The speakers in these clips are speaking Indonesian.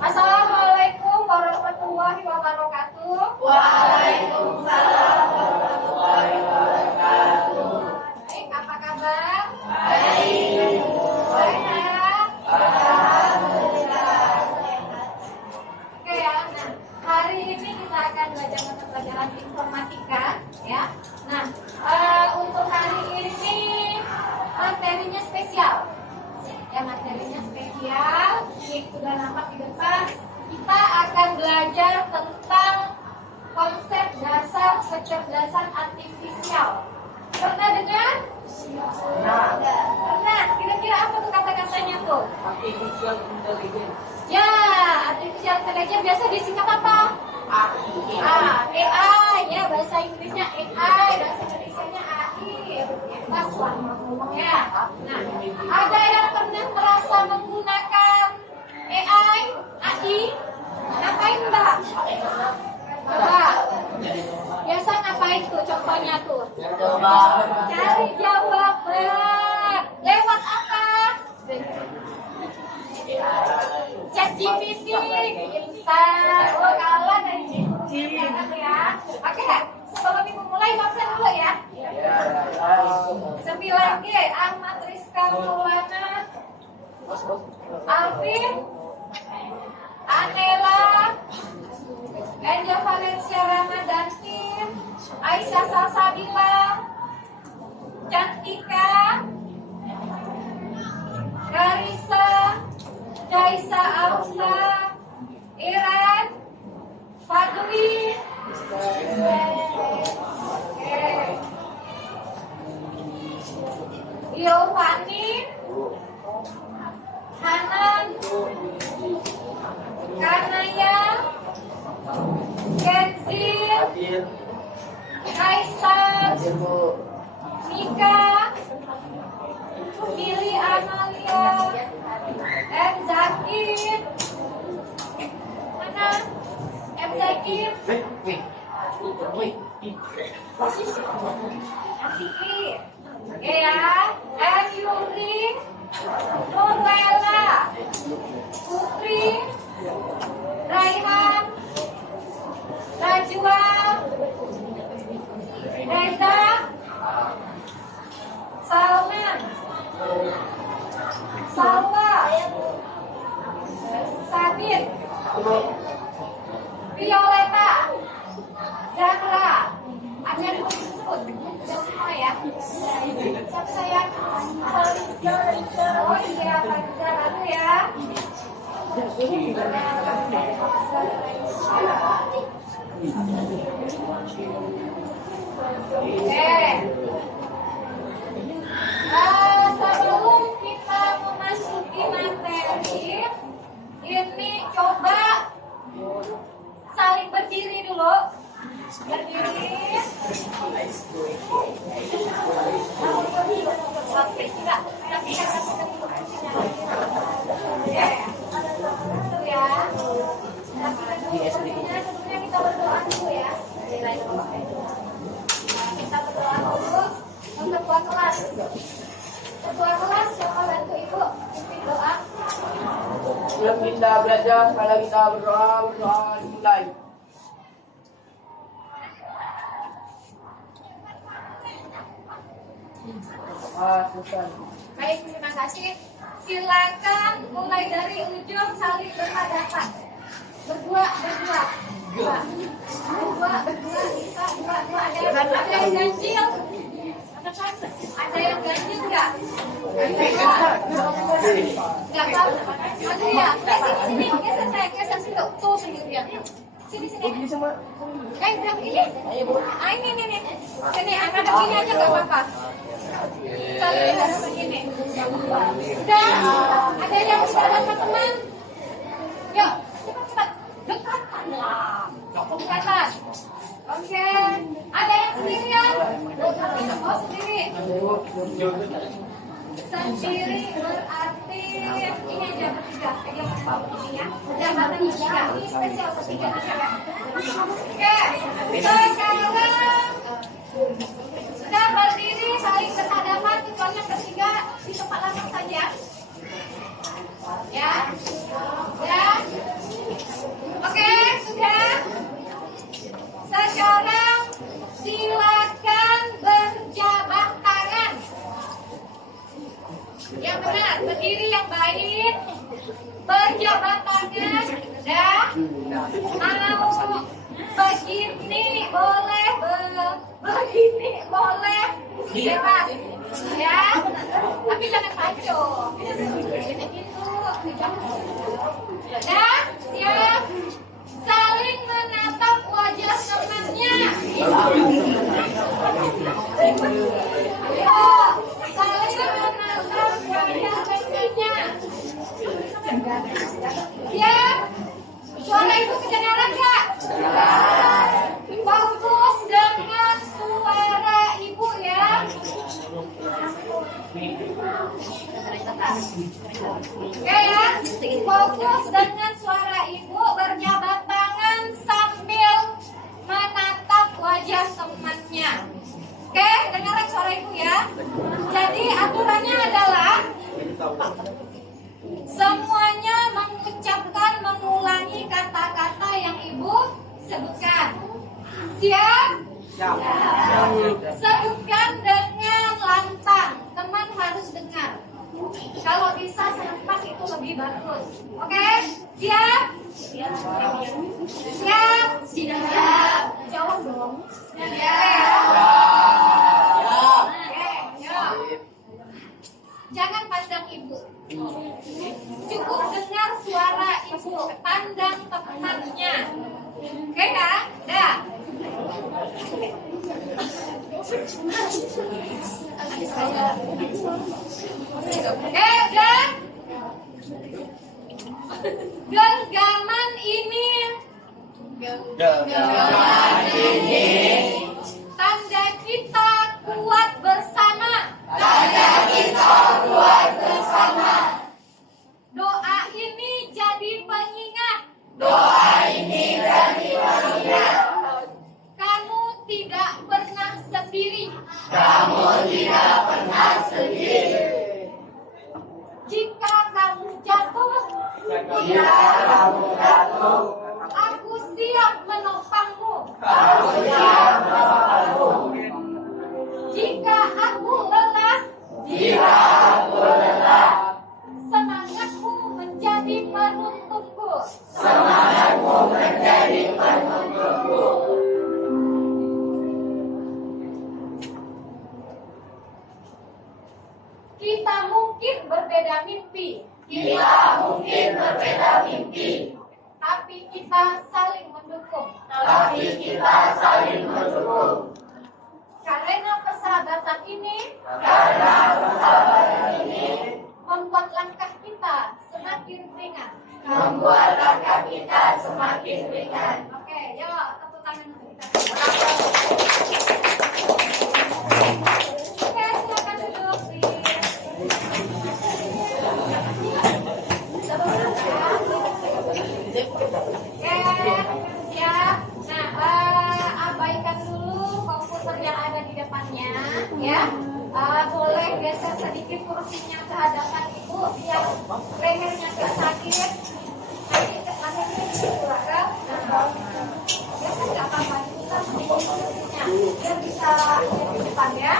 Assalamualaikum warahmatullahi wabarakatuh. Waalaikumsalam warahmatullahi wabarakatuh. Baik, apa kabar? Baik. Baik ya? Alhamdulillah. Oke ya, nah hari ini kita akan belajar mata pelajaran informatika ya. Nah, untuk hari ini materinya spesial. Ya, materinya spesial. Ini sudah nampak di depan. Kita akan belajar tentang konsep dasar kecerdasan artifisial. Pernah dengar? Pernah. Kira-kira apa tuh kata-katanya tuh? Artificial intelligence. Ya, artificial intelligence biasa disingkat apa? AI. Ya, bahasa Inggrisnya AI, bahasa Indonesianya AI. Pas lah ngomong ya. Nah, ada yang pernah merasa menggunakan AI? Ngapain mbak? Coba. Biasa ngapain tuh? Contohnya tuh. Cari jawaban. Lewat apa? ChatGPT. Pintar. Oh, kalah dari ChatGPT ya. Oke, sebelum ibu mulai absen dulu ya. 9G Ahmad Rizka Maulana, Alvin, Anela, Angel Valencia Ramadhanti, Aisyah Salsabila, Cantika, Garisa, Jaisa Ausa, Iran, Fadli, Giovanni, Hanan, Kanaya, Kenzi, Kaisar, Mika, Billy Amalia, M. Zakir, mana? M. Zakir, Oke ya, M. Yuri, Nurlela, Putri, Raihan, Najwa, Reza, Salman, Salwa, Sabit, Violeta, Zahra. Ada yang mau disebut? Sudah semua ya? Siapa saya? Oh iya, Fariza baru ya. Sebelum kita memasuki materi, ini coba saling berdiri dulu. Berdiri. Oke, tidak. Nanti kita kasih dulu. Oke. Dulu ya. Sebelumnya kita berdoa dulu ya. Kita berdoa dulu untuk ketua kelas. Ketua kelas, siapa bantu ibu? Pimpin doa. Sebelum kita belajar, kalau kita berdoa dimulai. Baik, terima kasih. Silakan mulai dari ujung saling berhadapan. Berdua. Dua. Ada yang ganjil? Ada yang ganjil nggak? Nggak apa-apa. Aduh ya, sini. Geser situ. Tuh sendirian. Sini. Bilang ini. Ini. Sini, angkat begini aja nggak apa-apa. Saling harus begini. Udah, ada yang sudah dapat teman? Yuk, cepat. Dekatan. Oke. Ada yang sendirian? Oh, sendiri. Sendiri berarti ini aja bertiga. Aja begini ya. Jabatan bertiga. Ini spesial bertiga. Oke. Sekarang sudah berdiri saling berhadapan, tujuannya bertiga di tempat langsung saja. Ya. berjabat tangan, dah. Mau begini boleh, begini boleh, bebas, ya. Tapi jangan paco. Itu, dah, siap. Saling menatap wajah temannya. Ayo, saling menatap wajah temannya. Siap. Suara ibu kedengaran nggak? Fokus dengan suara ibu ya. Oke ya. Fokus dengan suara ibu, berjabat tangan sambil menatap wajah temannya. Oke, dengarkan suara ibu ya. Jadi aturannya adalah semuanya mengulangi kata-kata yang ibu sebutkan. Siap? Siap. Sebutkan dengan lantang. Teman harus dengar. Kalau bisa serempak itu lebih bagus. Oke? Siap? Siap. Siap? Siap. Jawab dong. Siap. Oke, yuk. Jangan pandang ibu. Cukup dengar suara ibu, pandang temannya. Oke kan? Dah. Dah. Genggaman ini. Tanda kita kuat bersama. Doa ini jadi pengingat. Kamu tidak pernah sendiri. Jika kamu jatuh, aku siap menopangmu. Jika aku lelah, semangatmu menjadi penuntunku. Kita mungkin berbeda mimpi. Tapi kita saling mendukung. Karena persahabatan ini membuat langkah kita semakin ringan. Oke, yuk tepuk tangan untuk kita. Oke, silakan duduk, please. Oke, siap. Nah, abaikan dulu komputer yang ada di depannya, ya. Boleh geser sedikit kursinya ke hadapan ibu biar lehernya nggak sakit. Nanti lehernya dikeluarkan. Geser nggak apa-apa, kita sedikit kursinya biar bisa di depan ya.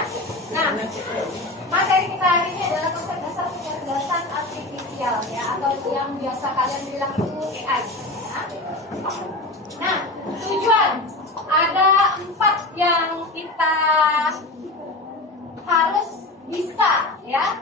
Nah, materi kita hari ini adalah konsep dasar kecerdasan artifisial ya, atau yang biasa kalian bilang itu AI. Ya. Nah, tujuan ada 4 yang kita harus bisa ya.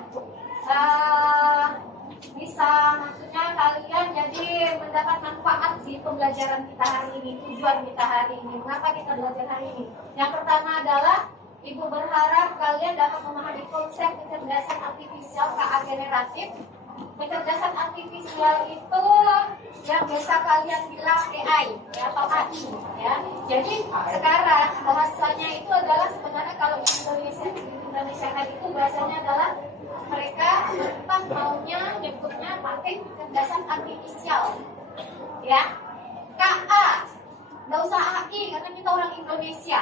Bisa maksudnya kalian jadi mendapat manfaat di pembelajaran kita hari ini, tujuan kita hari ini. Mengapa kita belajar hari ini? Yang pertama adalah ibu berharap kalian dapat memahami konsep kecerdasan artifisial KA generatif. Kecerdasan artifisial itu yang biasa kalian bilang AI ya, atau AI ya. Jadi sekarang bahasanya itu adalah sebenarnya kalau di Indonesia kan itu bahasanya adalah mereka tetap maunya nyebutnya pakai kecerdasan artifisial ya. KA, nggak usah AI karena kita orang Indonesia.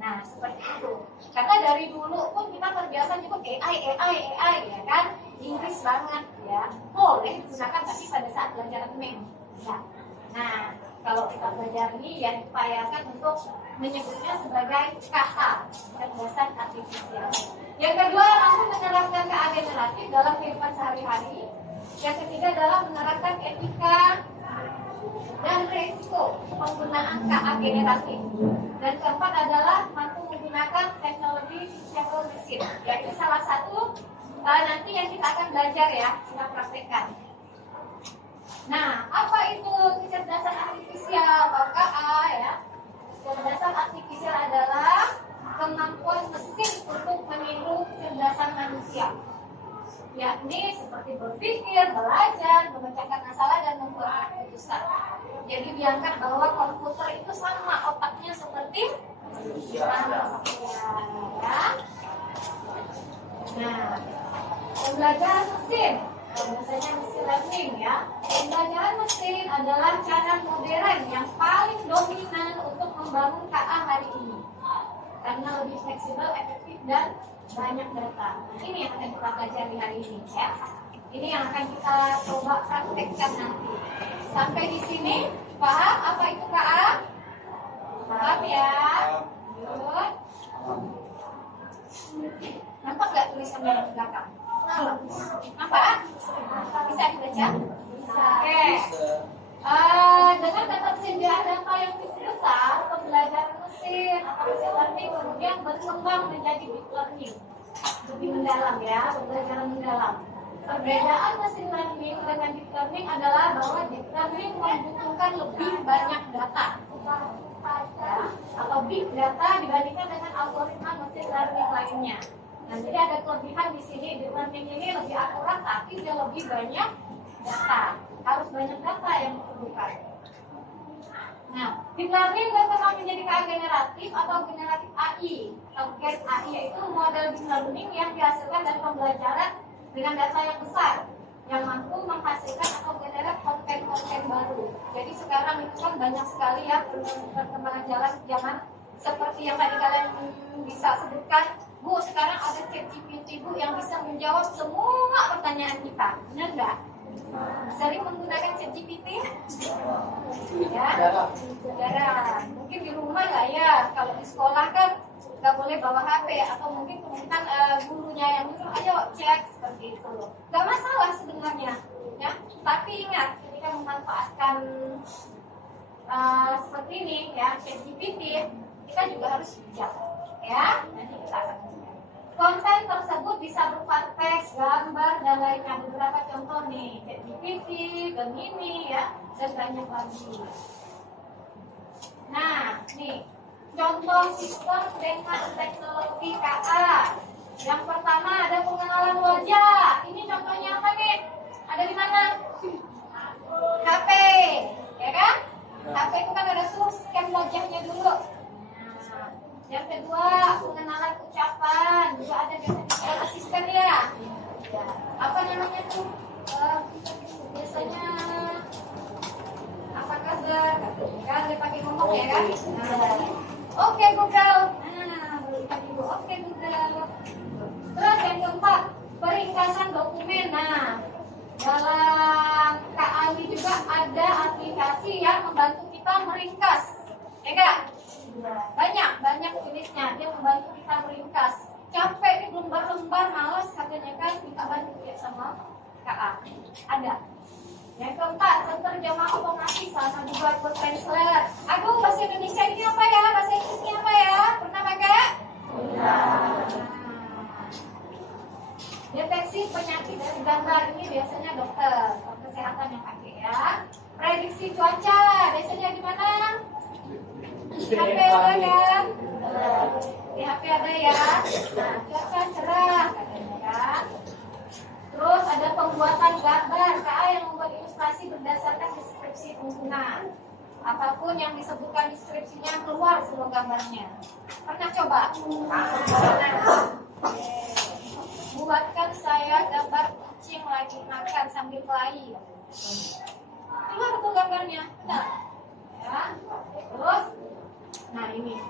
Nah seperti itu. Karena dari dulu pun kita terbiasa nyebut AI ya kan. Inggris banget ya, boleh digunakan tapi pada saat pelajaran MEM ya. Nah kalau kita belajar ini ya diupayakan untuk menyebutnya sebagai KA, kecerdasan artifisial. Yang kedua, mampu menerapkan KA generatif dalam kehidupan sehari-hari. Yang ketiga adalah menerapkan etika penggunaan KA generatif. Dan keempat adalah mampu menggunakan teknologi teachable machine. Yaitu salah satu nanti yang kita akan belajar ya, kita praktekkan. Nah, apa itu kecerdasan artifisial atau KA ya? Kecerdasan artifisial adalah kemampuan mesin untuk meniru kecerdasan manusia, yakni seperti berpikir, belajar, memecahkan masalah, dan membuat keputusan. Jadi dianggap bahwa komputer itu sama otaknya seperti manusia. Ya. Nah, pembelajaran mesin, biasanya mesin learning ya. Pembelajaran mesin adalah cara modern yang paling dominan untuk membangun KA hari ini, karena lebih fleksibel, efektif, dan banyak data. Ini yang akan kita pelajari hari ini ya. Ini yang akan kita coba praktekkan nanti. Sampai di sini paham apa itu KA? Paham ya? Good. Nampak nggak tulisannya di belakang? Nampak? Bisa dibaca? Oke. Dengan ketersediaan data yang besar, pembelajaran mesin atau mesin learning kemudian berkembang menjadi deep learning, lebih mendalam ya, pembelajaran mendalam. Perbedaan mesin learning dengan deep learning adalah bahwa deep learning membutuhkan lebih banyak data ya, atau big data dibandingkan dengan algoritma mesin learning lainnya. Nah, jadi ada kelebihan di sini, deep learning ini lebih akurat tapi dia lebih banyak data. Harus banyak data yang diperlukan. Nah, deep learning berkembang menjadi KA generatif atau generatif AI. Atau Gen AI yaitu model deep learning yang dihasilkan dari pembelajaran dengan data yang besar, yang mampu menghasilkan atau generate konten-konten baru. Jadi sekarang itu kan banyak sekali ya perkembangan zaman seperti yang tadi kalian bisa sebutkan. Bu, sekarang ada ChatGPT Bu yang bisa menjawab semua pertanyaan kita. Benar nggak? Sering menggunakan ChatGPT? Ya, jarang. Mungkin di rumah lah ya. Kalau di sekolah kan nggak boleh bawa HP, atau mungkin kemungkinan gurunya yang nyuruh ayo cek seperti itu. Nggak masalah sebenarnya, ya. Tapi ingat, ketika memanfaatkan seperti ini ya, ChatGPT, kita juga harus bijak, ya. Nanti kita akan konten tersebut bisa berupa teks, gambar, dan lainnya. Beberapa contoh nih, ChatGPT, Gemini, ya, dan banyak lagi. Nah, nih, contoh sistem dengan teknologi KA. Yang pertama ada pengenalan wajah. Ini contohnya apa nih? Ada di mana? HP, ya kan? HP itu kan ada tuh scan wajahnya dulu. Yang kedua, pengenalan ucapan. Juga ada biasanya asisten ya. Apa namanya tuh? Biasanya apa kabar? Kan dia pakai ngomong ya kan? Oke Google. Oke Google. Terus yang keempat, peringkasan dokumen. Nah, dalam KA ini juga ada aplikasi yang membantu kita meringkas. Ya enggak? Banyak jenisnya, dia membantu kita meringkas. Capek nih lembar-lembar, malas katanya kan, kita bantu ya sama KA. Ada. Yang keempat, penterjemah otomatis sama juga Google Translate. Aduh, bahasa Indonesia ini apa ya? Bahasa Inggrisnya apa ya? Pernah pakai? Deteksi penyakit dari gambar ini biasanya dokter kesehatan yang pakai ya. Prediksi cuaca biasanya di mana? Di HP ada kan? Di HP ada ya. Nah, cuaca cerah katanya kan. Terus ada pembuatan gambar KA yang membuat ilustrasi berdasarkan deskripsi penggunaan. Apapun yang disebutkan deskripsinya keluar semua gambarnya. Pernah coba? Buatkan saya gambar kucing lagi makan sambil kelahi. Keluar tuh gambarnya, benar? Ya. Terus, nah ini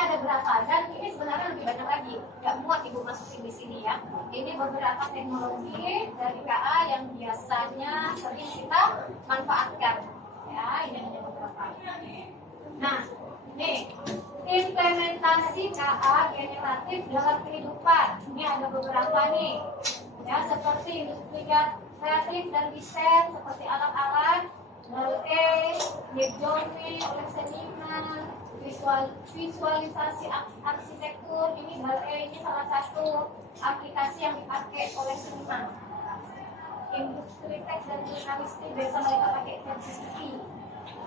ada berapa, dan ini sebenarnya lebih banyak lagi. Gak muat ibu masukin di sini ya. Ini beberapa teknologi dari KA yang biasanya sering kita manfaatkan. Ya, ini hanya beberapa. Nah, nih implementasi KA generatif dalam kehidupan. Ini ada beberapa nih. Ya, seperti industri kreatif dan desain, seperti alat-alat, Midjourney, oleh seniman, visualisasi arsitektur ini salah satu aplikasi yang dipakai oleh seniman. Industri teks dan jurnalistik biasa mereka pakai ChatGPT.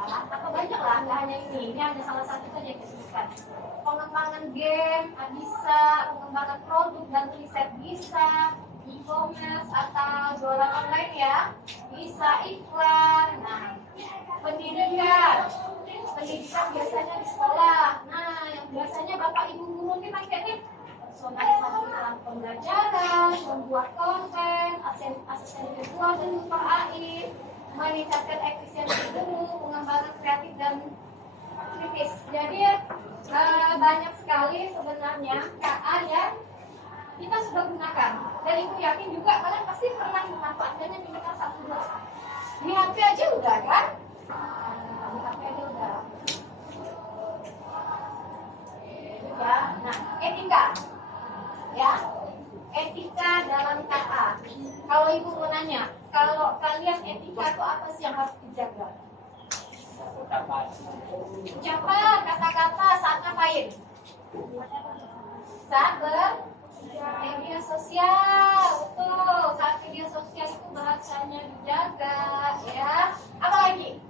Atau banyak lah, nggak hanya ini hanya salah satu saja yang disebutkan. Pengembangan game bisa, pengembangan produk dan riset bisa, e-commerce atau jualan online ya, bisa iklan. Nah, pendidikan biasanya di sekolah. Nah, yang biasanya bapak ibu guru ini pakai nih personalisasi dalam pembelajaran, membuat konten, asisten virtual dan super AI, meningkatkan efisiensi guru, pengembangan kreatif dan kritis. Jadi banyak sekali sebenarnya KA yang kita sudah gunakan, dan ibu yakin juga kalian pasti pernah memanfaatkannya minimal 1-2 kali. Di HP aja udah kan? Di HP aja udah. Ya, nah etika, ya etika dalam KA. Kalau ibu mau nanya, kalau kalian etika itu apa sih yang harus dijaga? Ucapan, kata-kata saat ngapain? Saat media sosial, betul. Saat media sosial itu bahasanya dijaga, ya. Apa lagi?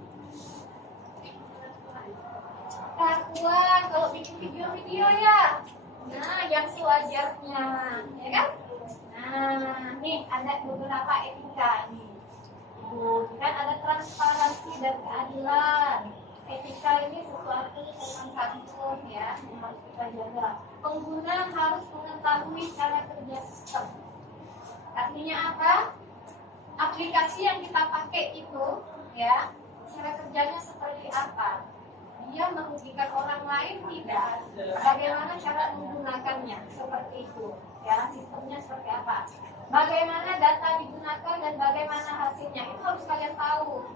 Kelakuan, kalau bikin video ya. Nah, yang sewajarnya, ya kan? Nah, nih ada beberapa etika nih. Kan ada transparansi dan keadilan. Etika ini sesuatu tentang kantong ya, yang harus kita jaga. Pengguna harus mengetahui cara kerja sistem. Artinya apa? Aplikasi yang kita pakai itu ya, cara kerjanya seperti apa? Dia merugikan orang lain tidak? Bagaimana cara menggunakannya? Seperti itu. Ya, sistemnya seperti apa? Bagaimana data digunakan dan bagaimana hasilnya, itu harus kalian tahu.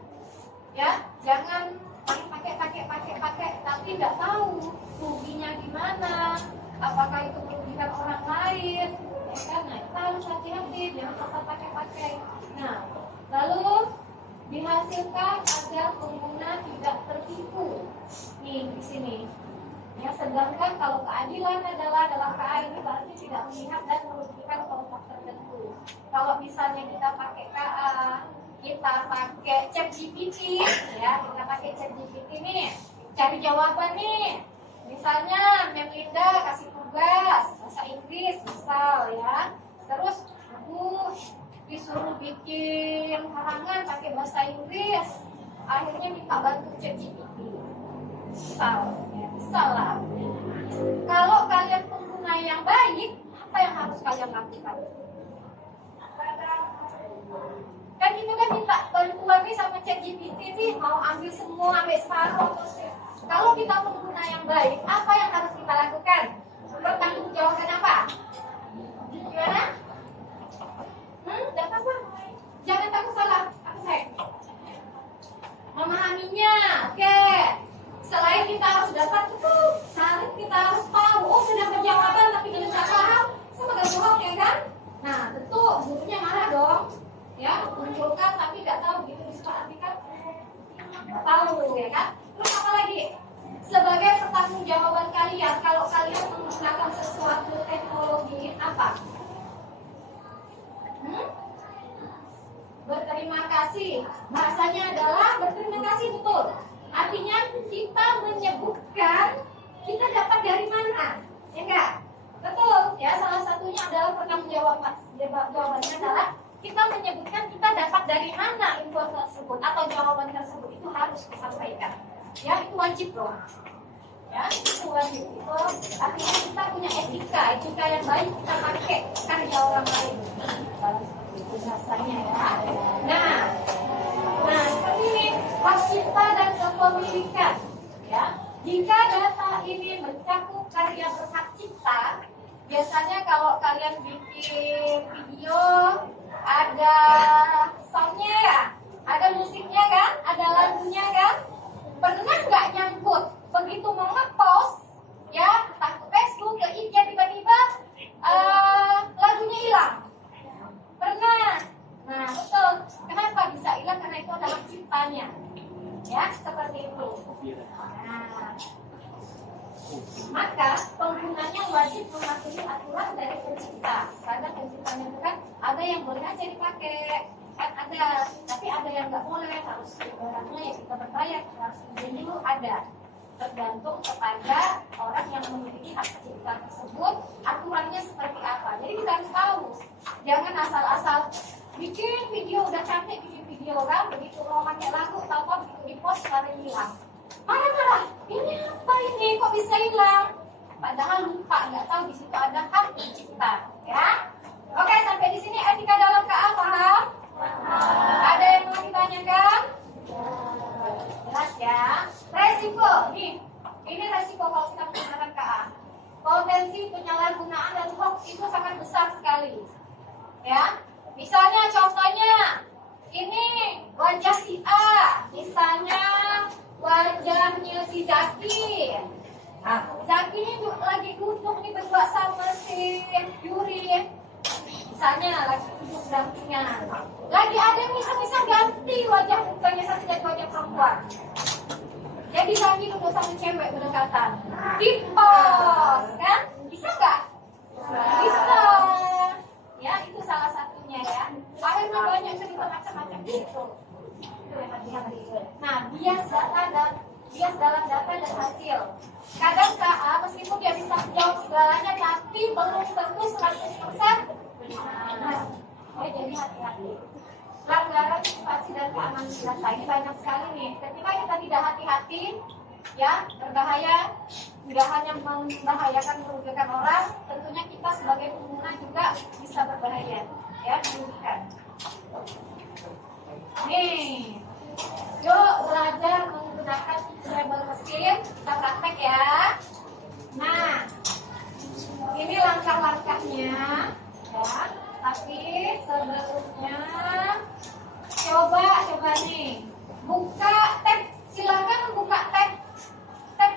Ya, jangan pakai, tapi nggak tahu ruginya gimana, apakah itu merugikan orang lain, ya kan? Nah, kita harus hati-hati, jangan asal pakai. Nah, lalu dihasilkan agar pengguna tidak tertipu. Nih di sini. Ya, sedangkan kalau keadilan adalah dalam KA ini berarti tidak memihak dan merugikan kelompok tertentu. Kalau misalnya kita pakai KA, kita pakai ChatGPT, ya, kita pakai ChatGPT nih, cari jawaban nih. Misalnya, Melinda kasih tugas bahasa Inggris, misal ya. Terus, aku disuruh bikin harangan pakai bahasa Inggris. Akhirnya minta bantu ChatGPT. Misal lah. Kalau kalian pengguna yang baik, apa yang harus kalian lakukan? Kan kita kan minta bantuan nih sama ChatGPT nih, mau ambil semua, ambil separuh. Kalau kita pengguna yang baik, apa yang harus kita lakukan? Pertanggungjawaban apa? Gimana? Dan apa? Jangan takut salah. Aku saya memahaminya. Oke. Selain kita harus dapat itu, selain kita harus tahu, oh sudah jawaban tapi kita tidak paham, sama gak bohong ya kan? Nah tentu gurunya marah dong, ya mengumpulkan tapi nggak tahu gitu bisa artikan tahu ya kan? Terus apa lagi? Sebagai pertanggungjawaban kalian, kalau kalian menggunakan sesuatu teknologi apa? Berterima kasih. Bahasanya adalah berterima kasih, betul. Artinya kita menyebutkan kita dapat dari mana, ya enggak? Betul, ya salah satunya adalah jawabannya adalah kita menyebutkan kita dapat dari mana info tersebut atau jawaban tersebut, itu harus disampaikan. Ya, itu wajib loh. Ya, itu wajib. Itu artinya kita punya etika yang baik kita pakai karya orang lain. Itu bahasanya ya. Nah, seperti ini hak cipta dan kepemilikan. Ya, jika data ini mencakup karya berhak cipta, biasanya kalau kalian bikin video ada soundnya ya, ada musiknya kan, ada lagunya kan. Pernah nggak nyangkut begitu mau nge-post ya, entah ke Facebook, ke IG, tiba-tiba lagunya hilang? Pernah. Nah betul, kenapa bisa hilang? Karena itu adalah ciptanya. Ya, seperti itu. Nah, maka penggunanya wajib mematuhi aturan dari pencipta. Karena penciptanya itu kan ada yang boleh aja dipakai, kan ada, tapi ada yang nggak boleh, harus orangnya ya kita berbayar, harus izin dulu ada. Tergantung kepada orang yang memiliki hak cipta tersebut, aturannya seperti apa. Jadi kita harus tahu, jangan asal-asal bikin video udah cantik, bikin video kan, begitu mau pakai lagu, tahu begitu di post sekarang hilang. Marah-marah, ini apa ini, kok bisa hilang? Padahal lupa, nggak tahu di situ ada hak pencipta, ya. Oke, sampai di sini etika dalam KA paham? Ada yang mau ditanyakan? Jelas ya. Resiko, nih, ini resiko kalau kita menggunakan KA. Potensi penyalahgunaan dan hoax itu sangat besar sekali, ya. Misalnya, contohnya, ini wajah si A, misalnya wajahnya si Zaki. Nah, Zaki ini lagi duduk nih berdua sama si Yuri. Misalnya lagi duduk dampingan. Lagi ada yang bisa ganti wajah mukanya satu jadi wajah perempuan. Jadi Zaki duduk sama cewek berdekatan. Di post, kan? Bisa nggak? Bisa. Ya, itu salah satunya ya. Akhirnya banyak cerita macam-macam gitu. Nah, bias dalam data dan hasil. Kadang KA meskipun dia bisa menjawab segalanya, tapi belum tentu 100% benar. Jadi hati-hati. Pelanggaran privasi dan keamanan data ini banyak sekali nih. Ketika kita tidak hati-hati, ya berbahaya. Tidak hanya membahayakan merugikan orang, tentunya kita sebagai pengguna juga bisa berbahaya, ya merugikan. Nih, yuk belajar menggunakan label mesin, kita praktek ya. Nah, ini langkah-langkahnya, ya. Tapi sebelumnya, coba nih, buka tab, silakan buka tab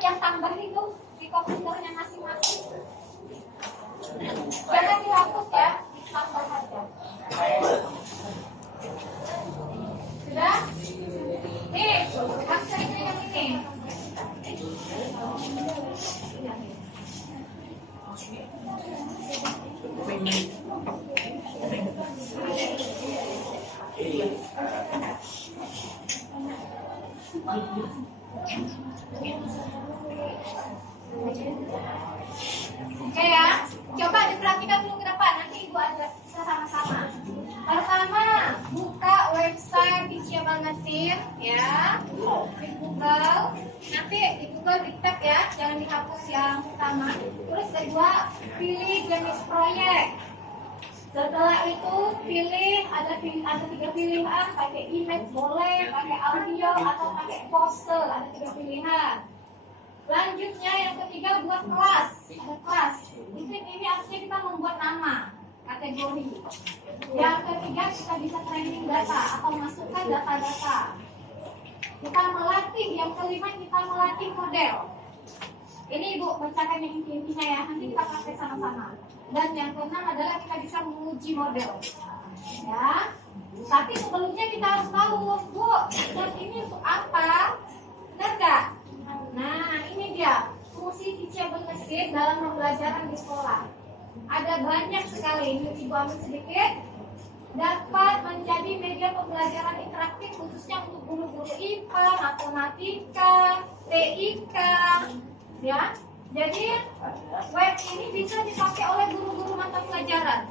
yang tambah itu di komputernya masing-masing. Jangan dihapus ya, ditambah aja. Sudah? Nih, hasilnya yang ini. Oke ya, coba diperhatikan dulu ke depan, nanti ibu ada bisa sama-sama. Pertama, buka website Teachable Mesin ya, di Google. Nanti di Google di tab ya, jangan dihapus yang pertama. Terus kedua, pilih jenis proyek. Setelah itu pilih ada 3 pilihan, pakai image boleh, pakai audio atau pakai pose, ada 3 pilihan. Selanjutnya yang ketiga buat kelas, ada kelas. Ini artinya kita membuat nama, kategori. Yang ketiga kita bisa training data atau masukkan data-data. Kita melatih, yang kelima kita melatih model. Ini ibu bacakan yang inti-intinya ya, nanti kita praktek sama-sama. Dan yang keenam adalah kita bisa menguji model. Ya, tapi sebelumnya kita harus tahu, Bu, dan ini untuk apa? Benar nggak? Nah, ini dia fungsi teachable mesin dalam pembelajaran di sekolah. Ada banyak sekali, ini ibu ambil sedikit. Dapat menjadi media pembelajaran interaktif khususnya untuk guru-guru IPA, matematika, TIK, ya. Jadi web ini bisa dipakai oleh guru-guru mata pelajaran.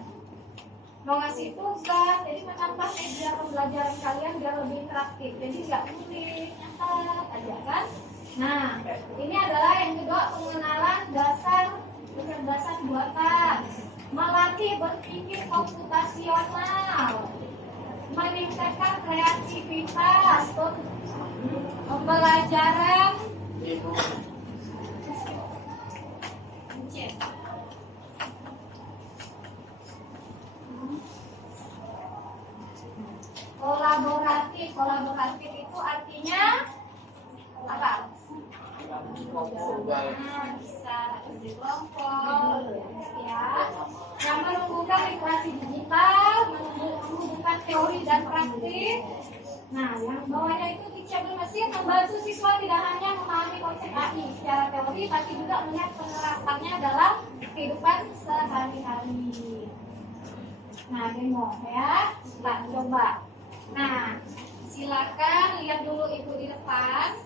Mau ngasih tugas, jadi menambah media pembelajaran kalian biar lebih interaktif. Jadi nggak tulis, nyatet aja kan. Nah, ini adalah yang kedua, pengenalan dasar kecerdasan buatan, melatih berpikir komputasional, meningkatkan kreativitas, pembelajaran kolaboratif itu artinya apa? Bisa kerja kelompok ya, yang menumbuhkan literasi digital, menumbuhkan teori dan praktik. Nah, yang bawahnya itu teachable mesin membantu siswa tidak hanya memahami konsep AI secara teori, tapi juga melihat penerapannya dalam kehidupan sehari-hari. Nah, demo ya, kita coba. Nah, silakan lihat dulu ibu di depan.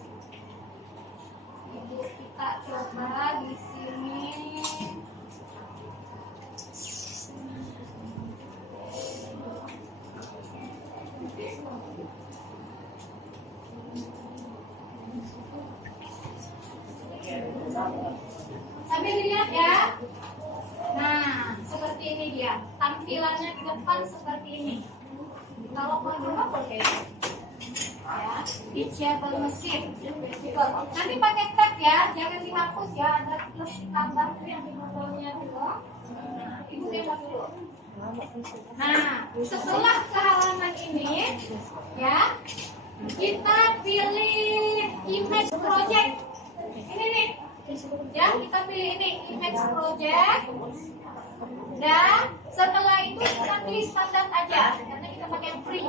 Ibu kita coba di sini. Sambil dilihat ya. Nah, seperti ini dia. Tampilannya di depan seperti ini. Kalau mau juga boleh. Ya, teachable mesin. Nanti pakai tab ya, jangan dihapus ya. Ada plus tambah yang di bawahnya dulu. Ibu lihat dulu. Nah, setelah ke halaman ini, ya, kita pilih image project. Ini nih, ya, kita pilih ini image project. Dan setelah itu kita pilih standar aja, karena kita pakai yang free.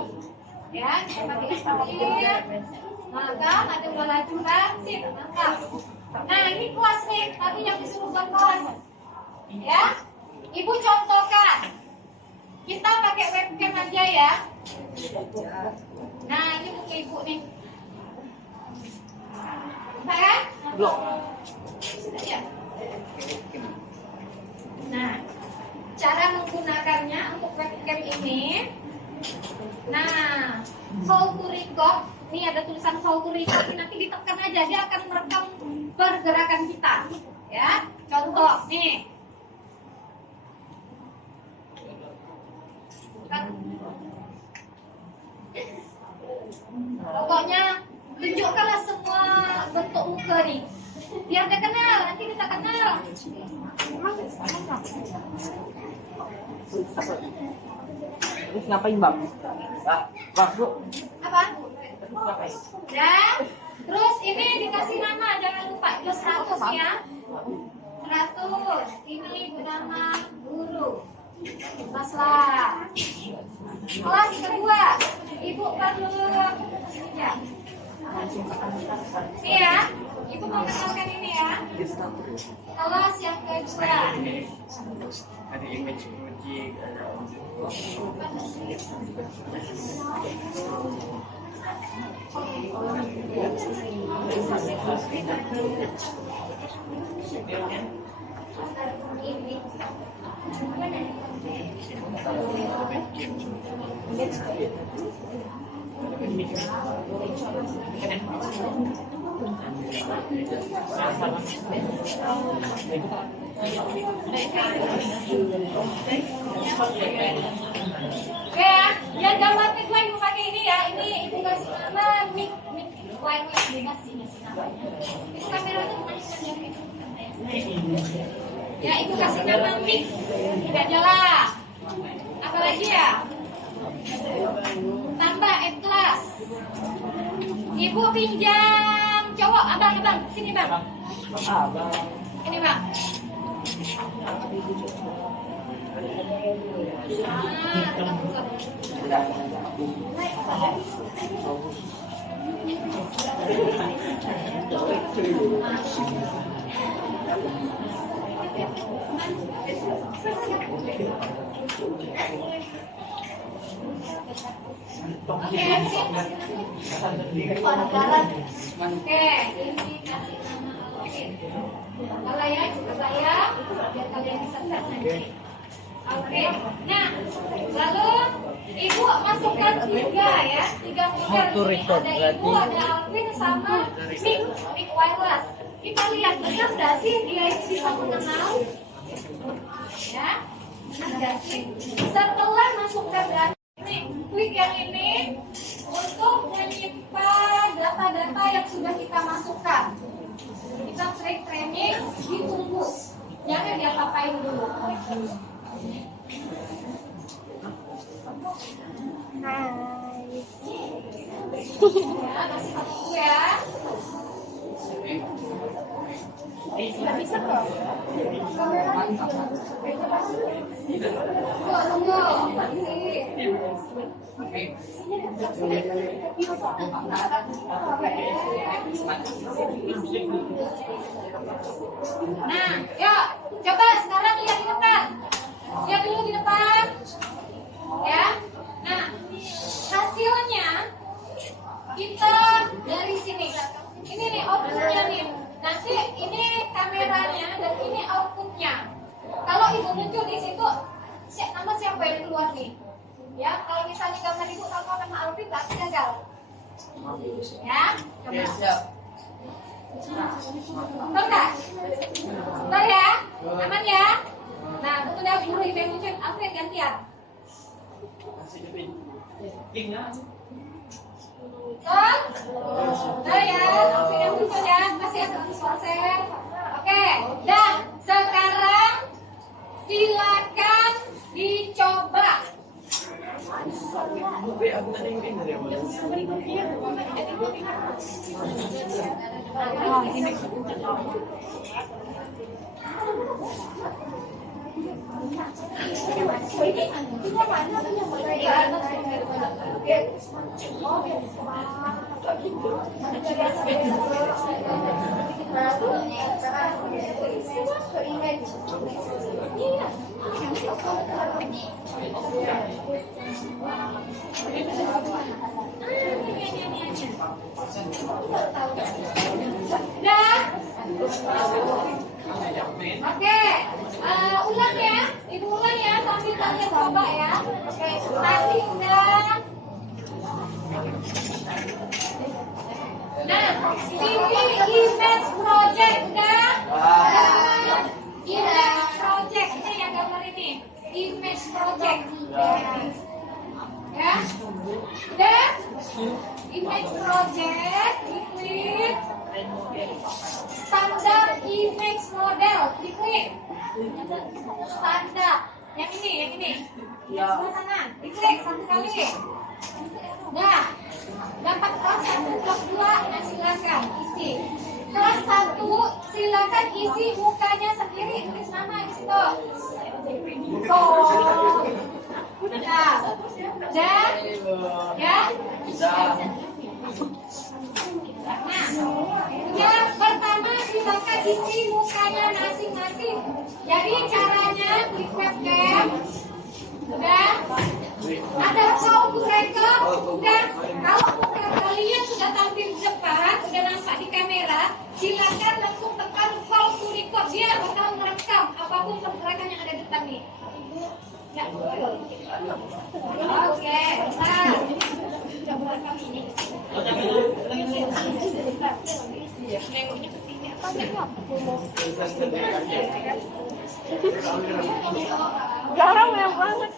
Ya, kita pakai yang free. Maka ada bola curang, sip, mantap. Nah, ini kelas nih, tadi yang disuruh buat kelas. Ya, ibu contohkan. Kita pakai webcam aja ya. Nah, ini buku ibu nih. Kan? Blok. Ya. Nah, cara menggunakannya untuk webcam ini. Nah, how to record. Ini ada tulisan how to record. Nanti ditekan aja, dia akan merekam pergerakan kita. Ya, contoh nih. Pokoknya tunjukkanlah semua bentuk muka nih, biar dia kenal, nanti kita kenal. Terus ngapain bang? Bang, bu. Apa? Terus ngapain? Dan terus ini dikasih nama, jangan lupa plus 100 ya. 100. Ini bernama guru. Maslah. Kelas kedua, ibu perlu ya. Ini ya, ibu mau kenalkan ini ya. Kelas yang kedua. Ada image project, Oke ya, yang gambar mic line mau pakai ini ya. Ini ibu kasih nama mic line dikasih namanya. Itu kameranya ya, ibu kasih nama mic. Tidak nyala. Apa lagi ya? Tambah kelas. Ibu pinjam cowok, abang, sini bang. Ini bang. Oke, ini kasih nama Alvin. Kalau ya, coba ya, biar kalian bisa lihat nanti. Oke, nah, lalu ibu masukkan 3 ya, 3 model. Ada ibu, ada Alvin sama mic wireless. Kita lihat benar nggak sih dia ini bisa mengenal? Ya, benar nggak sih? Setelah masukkan ini, klik yang ini untuk menyimpan data-data yang sudah kita masukkan. Kita training, ditunggu. Jangan diapa-apain dulu. Ya, kasih aku ya. Nggak bisa kok. Tunggu. Sini. Nah, yuk, coba sekarang lihat di depan. Lihat dulu di depan. Ya. Nah, hasilnya kita dari sini. Ini nih outputnya nih. Nanti ini kameranya dan ini outputnya. Kalau ibu muncul di situ, nama siapa yang keluar nih? Ya, kalau misalnya gambar ibu tahu nama Alvin, berarti gagal. Ya, coba. Bentar, bentar ya, aman ya. Nah, tunggu dah guru ibu yang muncul, Alvin gantian. Nah ya, Alvin yang muncul ya, masih ada 100%. Oke, dan sekarang silakan dicoba. Dah. Oke, ulang ya, ibu ulang ya sambil kalian coba ya. Oke, tadi udah. Nah, pilih image project udah. Image project ini yang gambar ini, image project. Ya, udah. Image project, diklik. Standar image model, diklik. Standar, yang ini. Yang sebelah kanan, diklik 1 kali. Nah, dapat kelas 1, kelas 2, nah silakan isi. Kelas 1 silakan isi mukanya sendiri, tulis nama di situ. Nah, dan ya. Nah, yang pertama silakan isi mukanya masing-masing. Jadi caranya klik webcam, udah. Ada call to record, udah. Kalau muka kalian sudah tampil di depan, udah nampak di kamera, silakan langsung tekan call to record. Dia bakal merekam apapun pergerakan yang ada di depan nih. Ya. Oke, nah. Jarang yang banget.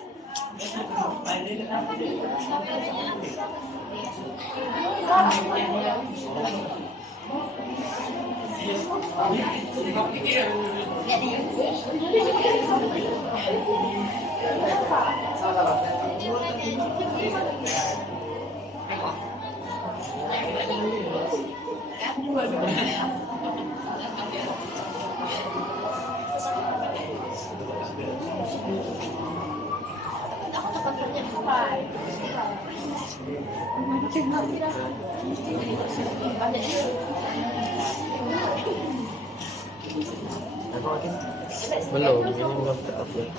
Belum, ini belum terupload.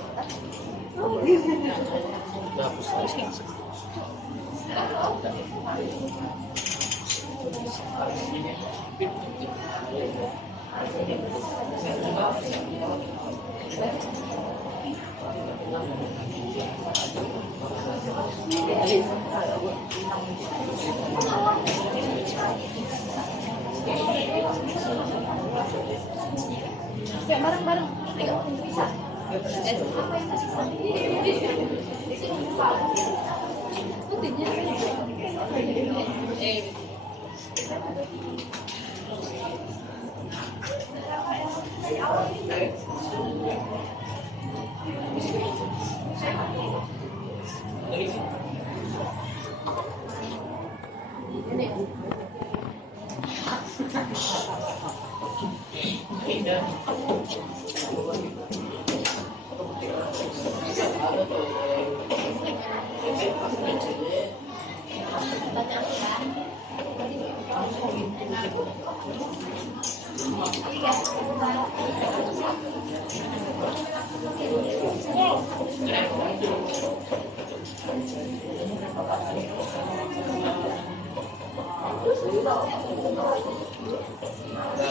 Ya, bareng-bareng. Ayo, bisa. Putihnya.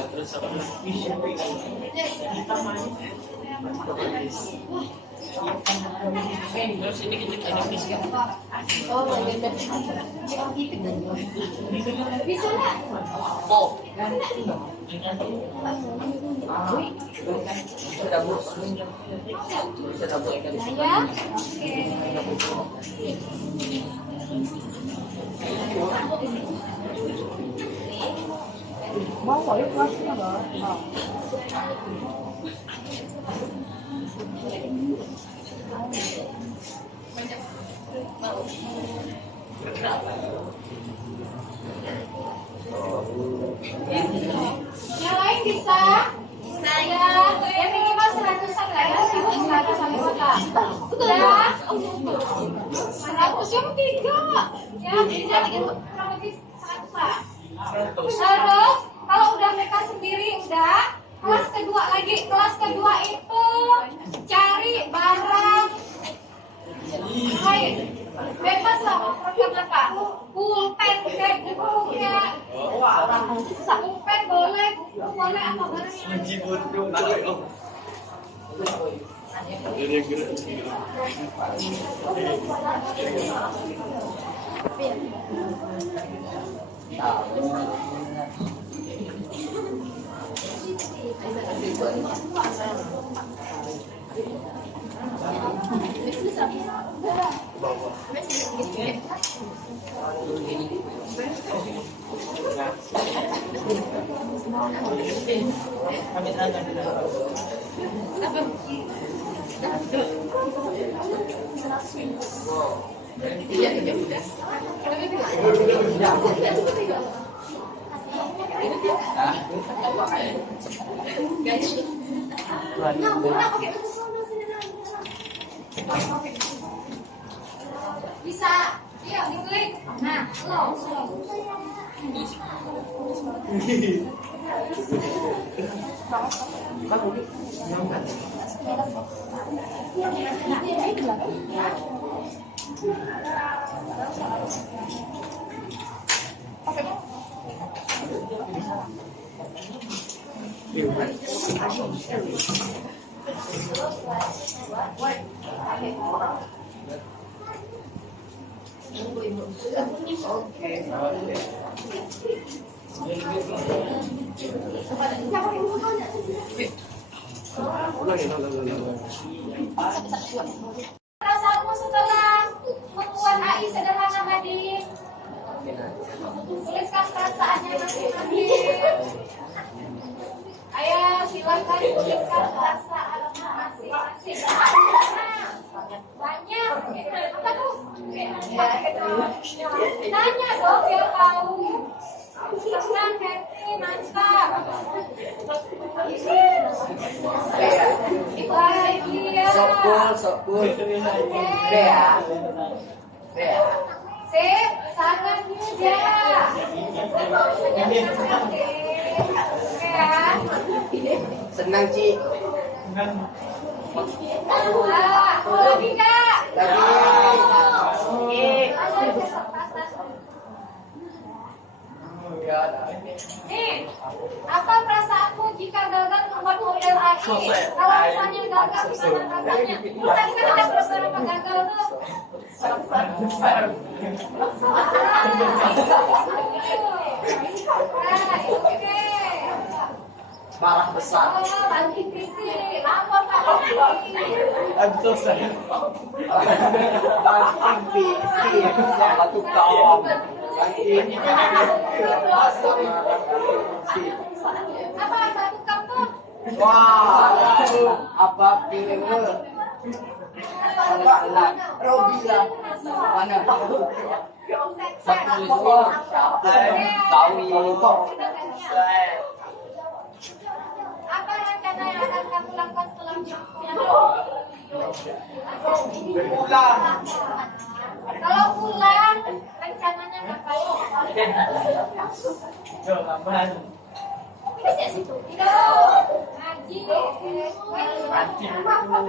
Terus apa? Terus ini kita Bisa nggak? Oh. Ya. Mau kok ya kelasnya nggak? Mau. Yang lain bisa? Bisa ya. Yang minimal 100-an lah ya. 100 sampai kota. Ya. 100 yang tiga. Ya, jadi kurang lebih 100 lah. Terus kalau udah mereka sendiri udah kelas kedua lagi. Kelas kedua itu cari barang. Hai, bebas lah mau program apa? Pulpen kayak buku kayak pulpen boleh, buku boleh apa barang yang Uji bodoh nanti om. Jadi gerak. bisa, iya diklik. Nah, slow. Perasaanmu setelah membuat AI sederhana tadi? Tuliskan perasaannya masing-masing. Ayo silakan tuliskan perasaan masing-masing. Banyak. Apa tuh? Tanya dong biar tahu. Senang, happy, mantap. Bahagia. Sokul. Bea. Sip, sangat muda. Oke ya. Senang, Ci. Lagi Kak. Nih, apa perasaanmu jika gagal membuat model AI? Kalau misalnya gagal, gimana rasanya? Tadi kan ada beberapa gagal tuh. Oke. Marah besar. Oh, lagi visi. Lapor Pak. I'm so sorry. Sama tukang. Apa batu kamu? Wah, apa pilihmu? Apa lah? Robila. Mana? Satu dua. Tahu kok. Apa rencana yang akan kamu lakukan setelah Pulang. Kalau pulang rencananya ngapain? Ini sih situ. Ngaji. Mandi makan,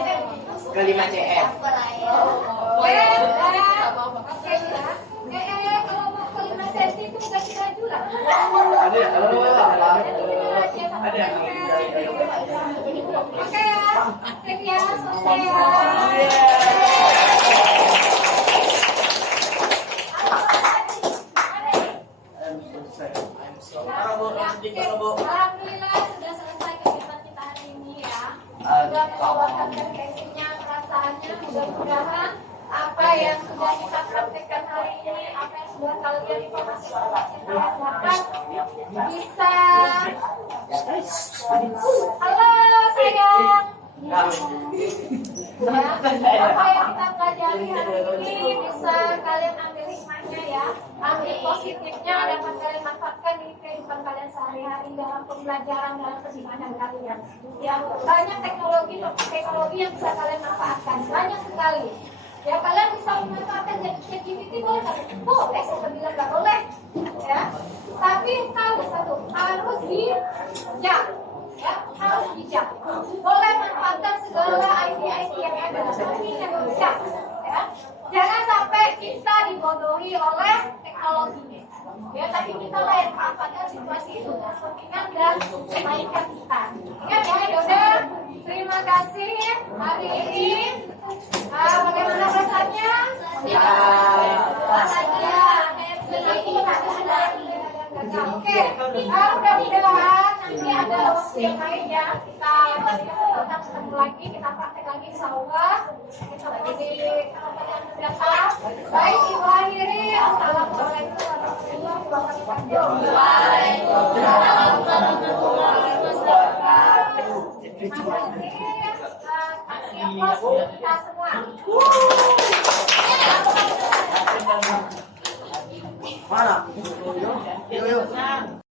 dan kelima CF. Kalau mau ke 5 cm itu ganti baju lah. Oke ya, sekian selesai ya. Alhamdulillah sudah selesai kegiatan kita hari ini ya. Sudah melewatkan refleksinya, perasaannya. Mudah-mudahan apa yang sudah kita praktekkan hari ini, apa yang sudah kalian informasi-informasi kalian dapat bisa. Halo sayang. Ya, apa yang kita pelajari hari ini bisa kalian ambil hikmahnya ya, ambil positifnya, dapat kalian manfaatkan di kehidupan kalian sehari-hari dalam pembelajaran dalam pendidikan kalian. Ya, banyak teknologi yang bisa kalian manfaatkan, banyak sekali. Ya, kalian bisa memanfaatkan ChatGPT boleh nggak? Boleh, saya bilang nggak boleh. Ya, tapi harus bijak. Ya, harus bijak. Boleh manfaatkan segala IT yang ada, tapi yang bijak. Ya, jangan sampai kita dibodohi oleh teknologinya. Ya, tapi kita lah yang manfaatkan situasi itu untuk kepentingan dan kebaikan kita. Ingat ya, Yoda. Terima kasih hari ini. Bagaimana rasanya? Bahagia. Oke, mudah-mudahan nanti ada waktu yang lain ya. Kita ketemu lagi, kita praktek lagi insyaallah. Kita lagi di tempat baik ibu akhiri. Assalamualaikum warahmatullahi wabarakatuh. Waalaikumsalam warahmatullahi wabarakatuh. Terima kasih kita semua.